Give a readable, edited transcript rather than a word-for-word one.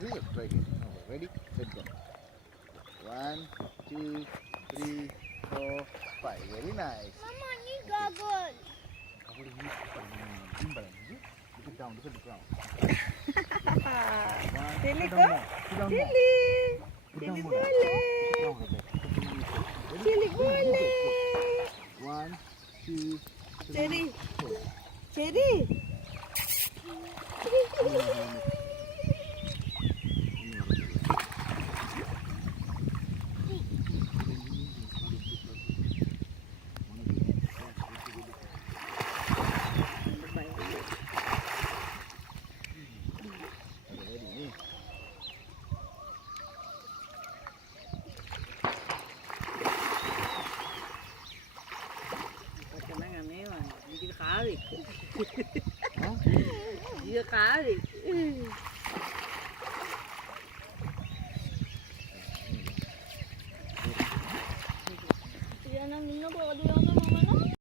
This is try again. Ready? Set go. 1, 2, 3, 4, 5. Very nice. Mama, I need goggles. Look it down. Look at the ground. Chili Put ko? down more. Put down more. Chili! Put down Chili more. boleh! Down like that. Ready? Chili Go, go, go, boleh! go. 1, 2, 3, Cherry. 4. Cherry! Tenang ame man, hindi ka kari. Huh? Hindi ka kari.